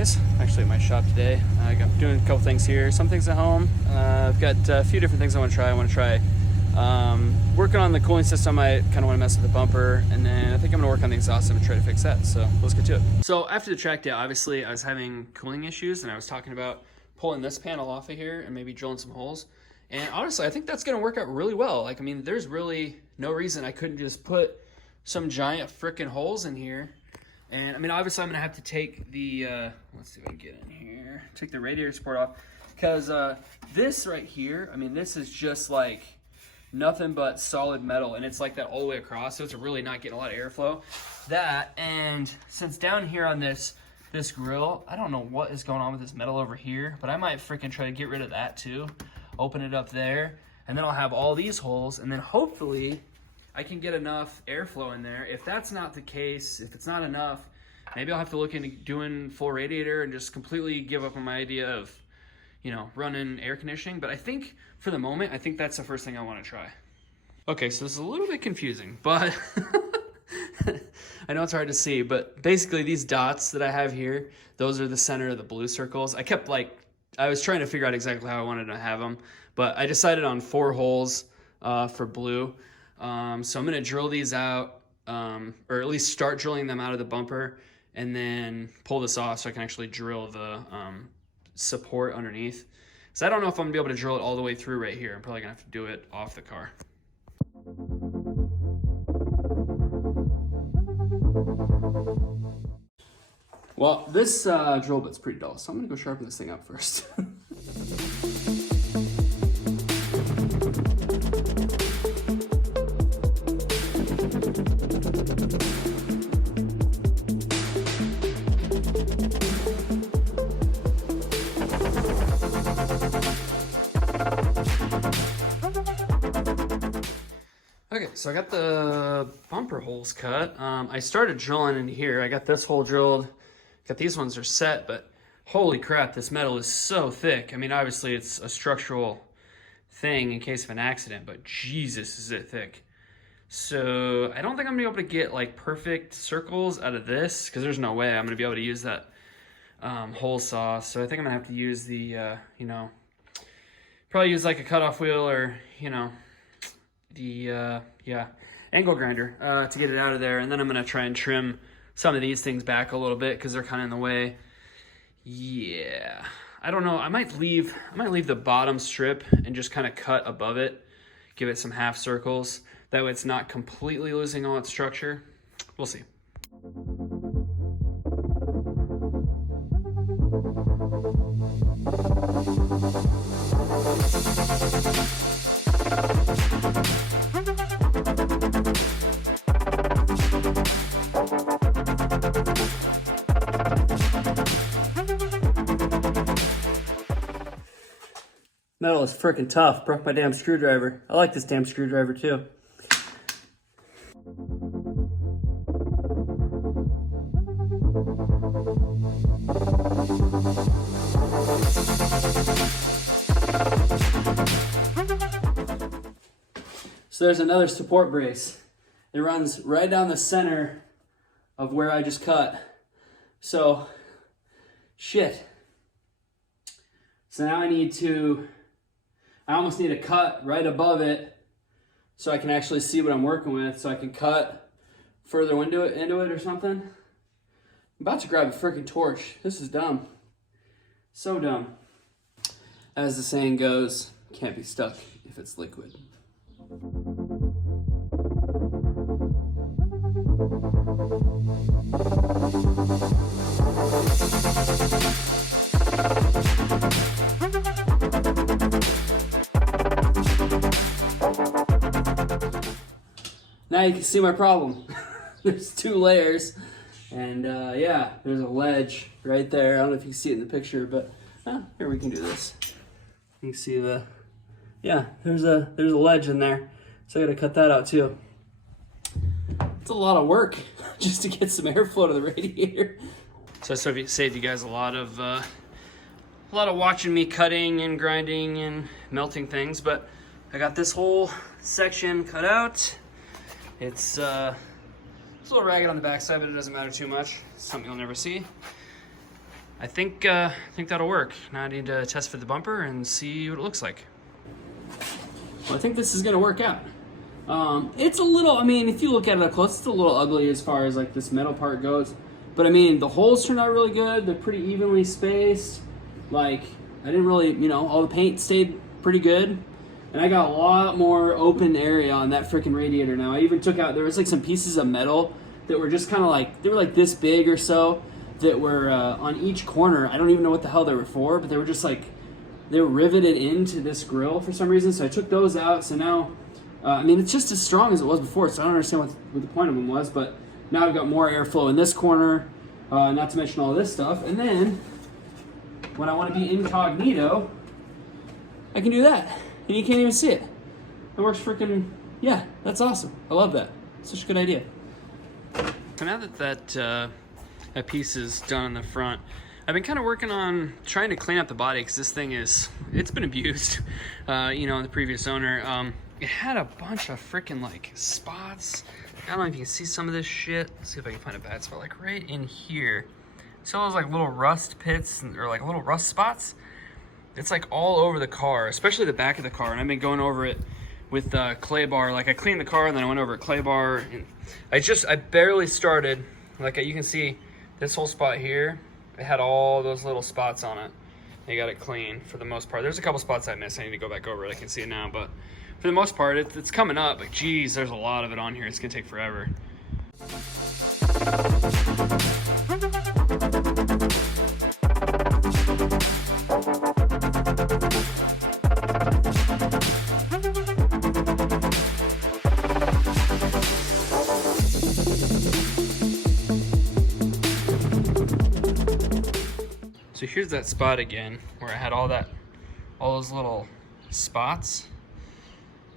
guys. Actually at my shop today. I'm doing a couple things here, some things at home. I've got a few different things I want to try. Working on the cooling system. I kind of want to mess with the bumper, and then I think I'm going to work on the exhaust and try to fix that. So let's get to it. So after the track day, obviously I was having cooling issues, and I was talking about pulling this panel off of here and maybe drilling some holes. And honestly, I think that's going to work out really well. Like, I mean, there's really no reason I couldn't just put some giant frickin' holes in here. And I mean, obviously I'm gonna have to take the, let's see if I can get in here, take the radiator support off, because this right here, I mean, this is just like nothing but solid metal, and it's like that all the way across, so it's really not getting a lot of airflow. That, and since down here on this grill, I don't know what is going on with this metal over here, but I might freaking try to get rid of that too, open it up there, and then I'll have all these holes, and then hopefully I can get enough airflow in there. If that's not the case, if it's not enough, maybe I'll have to look into doing full radiator and just completely give up on my idea of, you know, running air conditioning. But I think for the moment, I think that's the first thing I want to try. Okay, so this is a little bit confusing, but I know it's hard to see, but basically these dots that I have here, those are the center of the blue circles. I was trying to figure out exactly how I wanted to have them, but I decided on 4 holes for blue. So I'm going to drill these out, or at least start drilling them out of the bumper, and then pull this off so I can actually drill the support underneath. So I don't know if I'm going to be able to drill it all the way through right here. I'm probably going to have to do it off the car. Well, this drill bit's pretty dull, so I'm going to go sharpen this thing up first. Okay, so I got the bumper holes cut. I started drilling in here. I got this hole drilled. Got these ones are set, but holy crap, this metal is so thick. I mean, obviously it's a structural thing in case of an accident, but Jesus, is it thick. So I don't think I'm gonna be able to get like perfect circles out of this, because there's no way I'm gonna be able to use that hole saw. So I think I'm gonna have to use the, you know, probably use like a cutoff wheel, or, you know, the angle grinder to get it out of there. And then I'm gonna try and trim some of these things back a little bit because they're kind of in the way. Yeah, I don't know. I might leave the bottom strip and just kind of cut above it, give it some half circles. That way it's not completely losing all its structure. We'll see. Metal is freaking tough. Broke my damn screwdriver. I like this damn screwdriver too. So there's another support brace. It runs right down the center of where I just cut. So, shit. So now I almost need to cut right above it so I can actually see what I'm working with, so I can cut further into it or something. I'm about to grab a freaking torch. This is dumb. So dumb. As the saying goes, can't be stuck if it's liquid. Now you can see my problem. There's 2 layers, and yeah, there's a ledge right there. I don't know if you can see it in the picture, but here, we can do this. You can see there's a ledge in there, so I gotta cut that out too. It's a lot of work just to get some airflow to the radiator. So I saved you guys a lot of watching me cutting and grinding and melting things, but I got this whole section cut out. It's a little ragged on the backside, but it doesn't matter too much. It's something you'll never see. I think that'll work. Now I need to test for the bumper and see what it looks like. Well, I think this is gonna work out. It's a little, I mean, if you look at it up close, it's a little ugly as far as like this metal part goes. But I mean, the holes turned out really good. They're pretty evenly spaced. Like, I didn't really, you know, all the paint stayed pretty good. And I got a lot more open area on that freaking radiator now. I even took out, there was like some pieces of metal that were just kind of like, they were like this big or so, that were on each corner. I don't even know what the hell they were for, but they were just like, they were riveted into this grill for some reason. So I took those out. So now, I mean, it's just as strong as it was before, so I don't understand what the point of them was, but now I've got more airflow in this corner, not to mention all this stuff. And then, when I want to be incognito, I can do that. And you can't even see it. It works freaking, yeah, that's awesome. I love that. It's such a good idea. So now that that piece is done on the front, I've been kind of working on trying to clean up the body, because this thing it's been abused, you know, the previous owner. It had a bunch of freaking like spots. I don't know if you can see some of this shit. Let's see if I can find a bad spot, like right in here. See all those like little rust pits or like little rust spots? It's like all over the car, especially the back of the car. And I've been going over it with clay bar. Like I cleaned the car and then I went over it clay bar. And I barely started. Like you can see this whole spot here, it had all those little spots on it. I got it clean for the most part. There's a couple spots I missed. I need to go back over it. I can see it now, but for the most part, it's coming up. But geez, there's a lot of it on here. It's gonna take forever. So here's that spot again where I had all those little spots.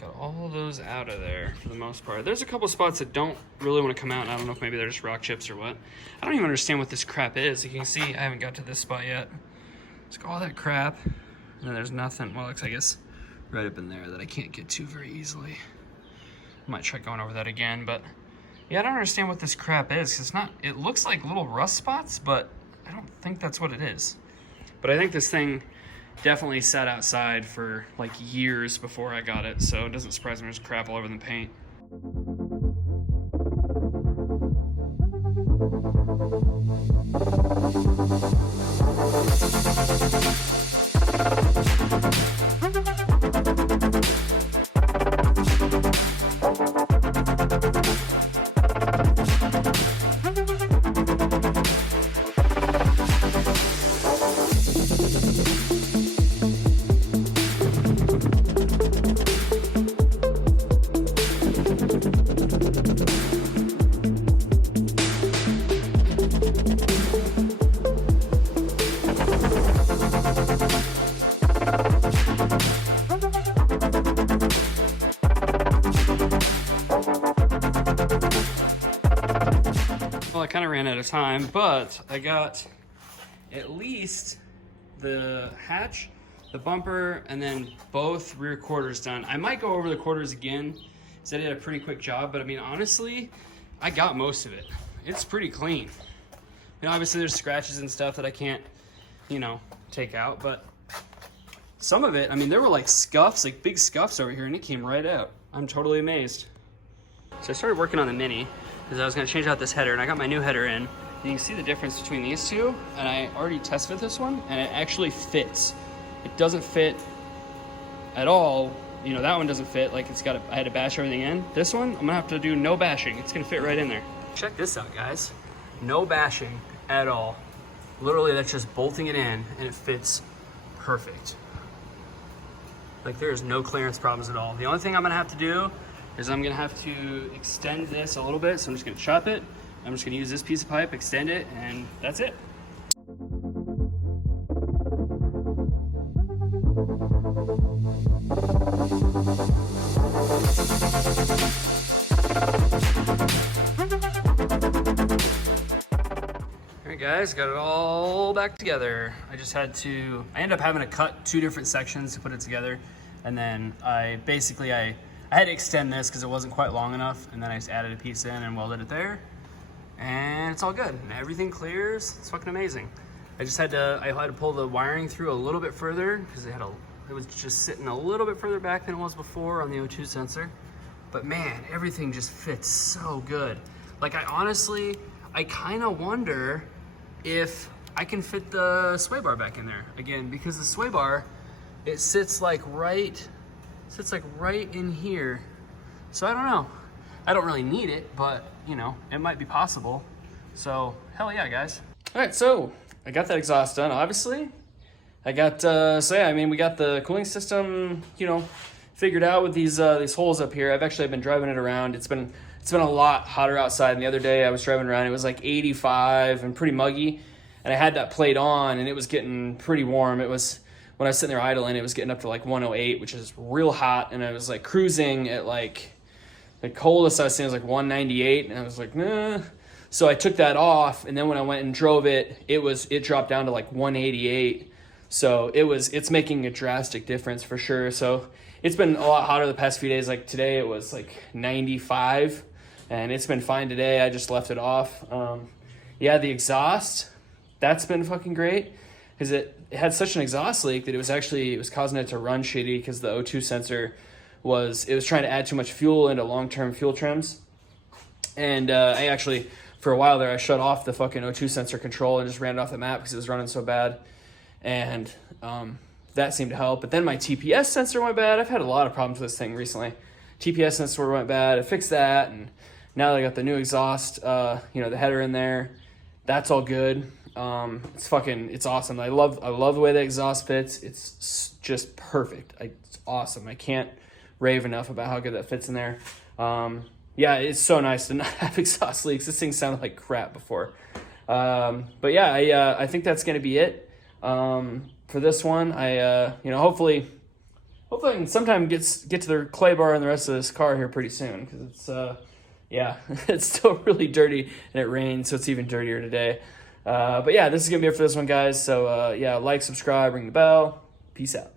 Got all those out of there for the most part. There's a couple spots that don't really want to come out, and I don't know if maybe they're just rock chips or what. I don't even understand what this crap is. You can see I haven't got to this spot yet. It's got all that crap, and then there's nothing. Well, it's, I guess, right up in there that I can't get to very easily. I might try going over that again, but yeah, I don't understand what this crap is. 'Cause it's not, it looks like little rust spots, but I don't think that's what it is. But I think this thing definitely sat outside for like years before I got it, so it doesn't surprise me there's crap all over the paint. Well, I kind of ran out of time, but I got at least the hatch, the bumper, and then both rear quarters done. I might go over the quarters again, because I did a pretty quick job, but I mean, honestly, I got most of it. It's pretty clean. You know, obviously there's scratches and stuff that I can't, you know, take out, but some of it, I mean, there were like scuffs, like big scuffs over here, and it came right out. I'm totally amazed. So I started working on the Mini, because I was gonna change out this header, and I got my new header in. And you can see the difference between these two, and I already test fit this one, and it actually fits. It doesn't fit at all. You know, that one doesn't fit, like it's got I had to bash everything in. This one, I'm gonna have to do no bashing. It's gonna fit right in there. Check this out, guys. No bashing at all. Literally, that's just bolting it in, and it fits perfect. Like there's no clearance problems at all. The only thing I'm gonna have to do is I'm gonna have to extend this a little bit. So I'm just gonna chop it. I'm just gonna use this piece of pipe, extend it, and that's it. All right, guys, got it all back together. I ended up having to cut two different sections to put it together. And then I had to extend this because it wasn't quite long enough, and then I just added a piece in and welded it there, and it's all good. And everything clears. It's fucking amazing. I had to pull the wiring through a little bit further because it was just sitting a little bit further back than it was before on the O2 sensor. But man, everything just fits so good. Like I kind of wonder if I can fit the sway bar back in there again, because the sway bar, it sits like right in here. So I don't know. I don't really need it, but you know, it might be possible. So hell yeah, guys. All right, so I got that exhaust done, obviously. I got, we got the cooling system, you know, figured out with these holes up here. I've been driving it around. It's been a lot hotter outside. And the other day I was driving around, it was like 85 and pretty muggy. And I had that plate on and it was getting pretty warm. It was, when I was sitting there idling, it was getting up to like 108, which is real hot. And I was like cruising at like, the coldest I was seeing was like 198. And I was like, nah. So I took that off. And then when I went and drove it, it dropped down to like 188. So it's making a drastic difference for sure. So it's been a lot hotter the past few days. Like today it was like 95 and it's been fine today. I just left it off. Yeah, the exhaust, that's been fucking great because it had such an exhaust leak that it was causing it to run shitty because the O2 sensor was trying to add too much fuel into long-term fuel trims. And I actually, for a while there, I shut off the fucking O2 sensor control and just ran it off the map because it was running so bad. And that seemed to help. But then my TPS sensor went bad. I've had a lot of problems with this thing recently. TPS sensor went bad. I fixed that, and now that I got the new exhaust, the header in there, that's all good. It's awesome. I love the way the exhaust fits. It's just perfect. It's awesome. I can't rave enough about how good that fits in there. Yeah, it's so nice to not have exhaust leaks. This thing sounded like crap before. But yeah, I think that's gonna be it. For this one, hopefully I can sometime get to the clay bar and the rest of this car here pretty soon, because it's it's still really dirty and it rained, so it's even dirtier today. But yeah, this is gonna be it for this one, guys. So like, subscribe, ring the bell. Peace out.